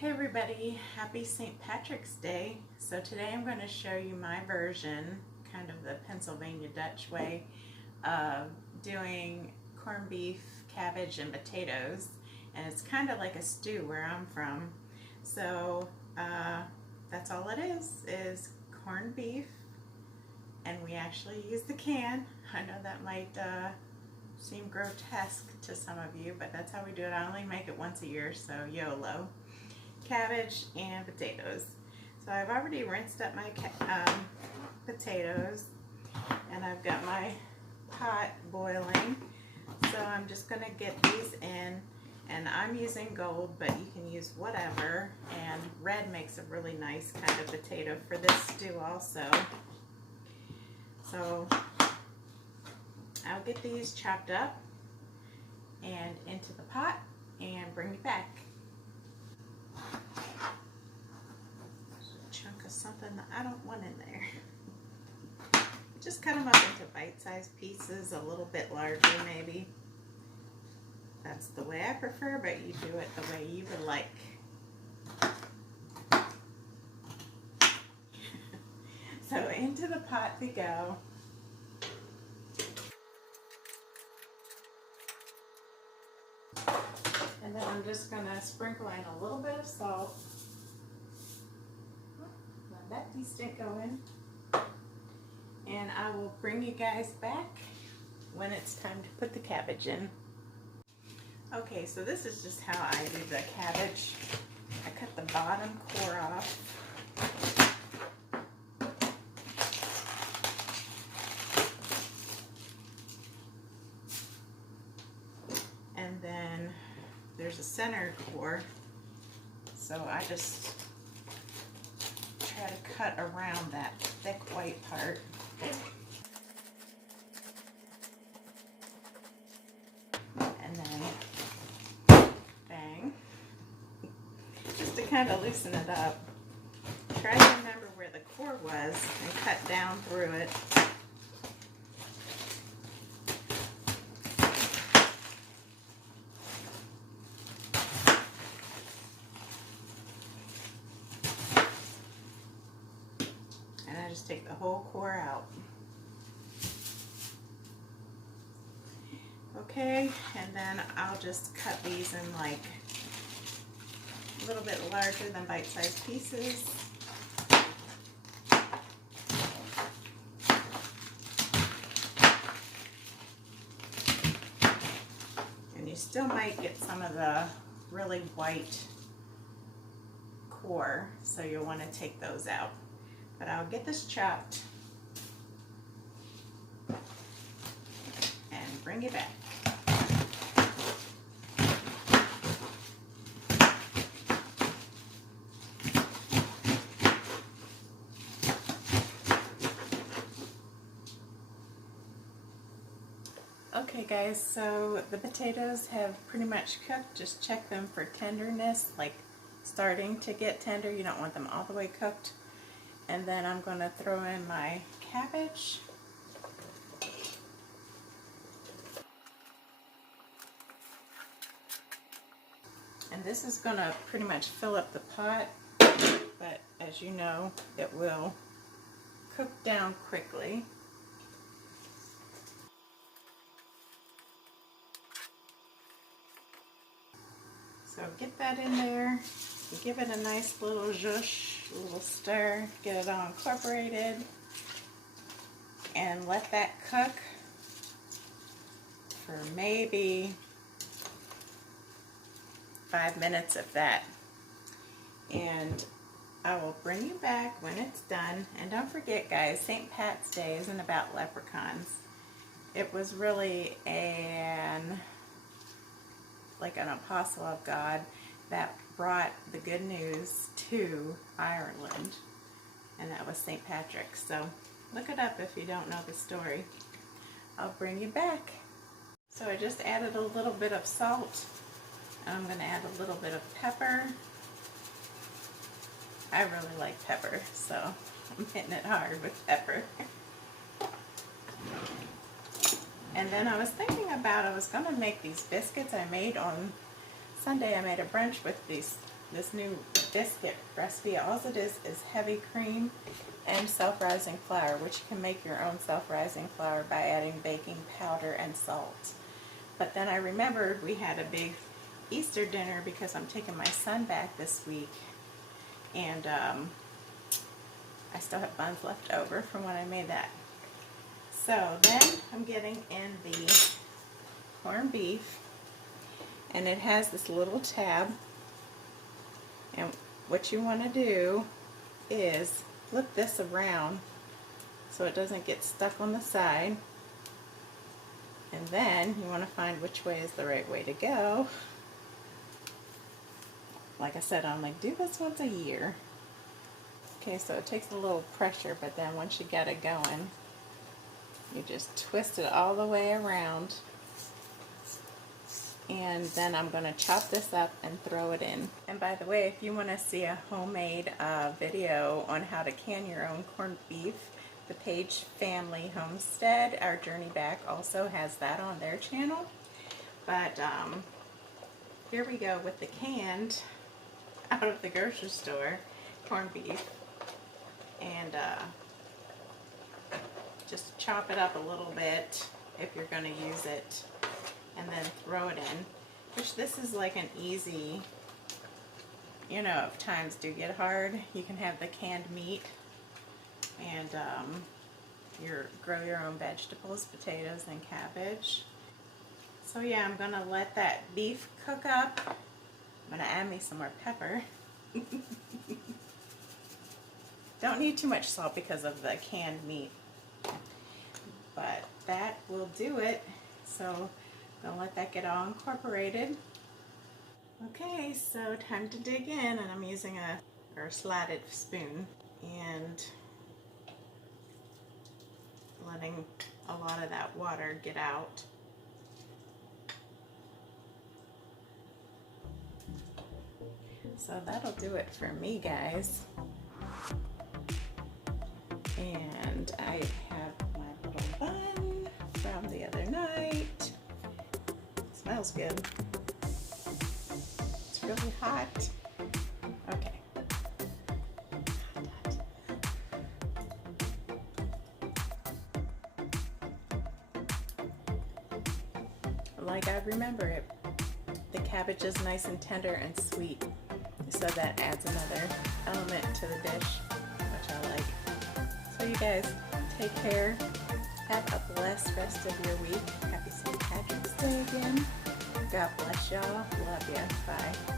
Hey everybody, happy St. Patrick's Day. So today I'm going to show you my version, kind of the Pennsylvania Dutch way, of doing corned beef, cabbage, and potatoes. And it's kind of like a stew where I'm from. So that's all it is corned beef. And we actually use the can. I know that might seem grotesque to some of you, but that's how we do it. I only make it once a year, so YOLO. Cabbage and potatoes. So I've already rinsed up my potatoes, and I've got my pot boiling. So I'm just going to get these in, and I'm using gold, but you can use whatever, and red makes a really nice kind of potato for this stew also. So I'll get these chopped up and into the pot and bring it back. Chunk of something that I don't want in there. Just cut them up into bite-sized pieces, a little bit larger maybe. That's the way I prefer, but you do it the way you would like. So into the pot we go. And then I'm just going to sprinkle in a little bit of salt. Let that decent go in. And I will bring you guys back when it's time to put the cabbage in. Okay, so this is just how I do the cabbage. I cut the bottom core off. And then there's a center core, so I just try to cut around that thick white part. And then bang, just to kind of loosen it up. Try to remember where the core was and cut down through it. Just take the whole core out. Okay, and then I'll just cut these in like a little bit larger than bite-sized pieces. And you still might get some of the really white core, so you'll want to take those out. But I'll get this chopped and bring it back. Okay guys, so the potatoes have pretty much cooked. Just check them for tenderness, like starting to get tender. You don't want them all the way cooked. And then I'm going to throw in my cabbage. And this is going to pretty much fill up the pot, but as you know, it will cook down quickly. So get that in there. Give it a nice little zhuzh, a little stir, get it all incorporated, and let that cook for maybe 5 minutes of that. And I will bring you back when it's done. And don't forget guys, St. Pat's Day isn't about leprechauns. It was really like an apostle of God that brought the good news to Ireland, and that was St. Patrick. So look it up if you don't know the story. I'll bring you back. So I just added a little bit of salt, and I'm going to add a little bit of pepper. I really like pepper, so I'm hitting it hard with pepper. And then I was thinking about, I was going to make these biscuits I made on Sunday I made a brunch with this new biscuit recipe. All it is heavy cream and self-rising flour, which you can make your own self-rising flour by adding baking powder and salt. But then I remembered we had a big Easter dinner because I'm taking my son back this week, and I still have buns left over from when I made that. So then I'm getting in the corned beef, and it has this little tab, and what you want to do is flip this around so it doesn't get stuck on the side, and then you want to find which way is the right way to go. Like I said, I only do this once a year. Okay, so it takes a little pressure, but then once you get it going, you just twist it all the way around, and then I'm going to chop this up and throw it in. And by the way, if you want to see a homemade video on how to can your own corned beef, the Page Family Homestead, Our Journey Back, also has that on their channel. But here we go with the canned, out of the grocery store, corned beef. And just chop it up a little bit if you're going to use it, and then throw it in. Which this is like an easy, you know, if times do get hard, you can have the canned meat and grow your own vegetables, potatoes and cabbage. So yeah, I'm going to let that beef cook up. I'm going to add me some more pepper. Don't need too much salt because of the canned meat, but that will do it. So I'm gonna let that get all incorporated. Okay, so time to dig in, and I'm using a slatted spoon and letting a lot of that water get out. So that'll do it for me, guys. And I have my little bun from the other night. Smells good. It's really hot. Okay. Like I remember it, the cabbage is nice and tender and sweet, so that adds another element to the dish, which I like. So you guys, take care. Have a blessed rest of your week. Happy St. Patrick's Day again. God bless y'all. Love ya. Bye.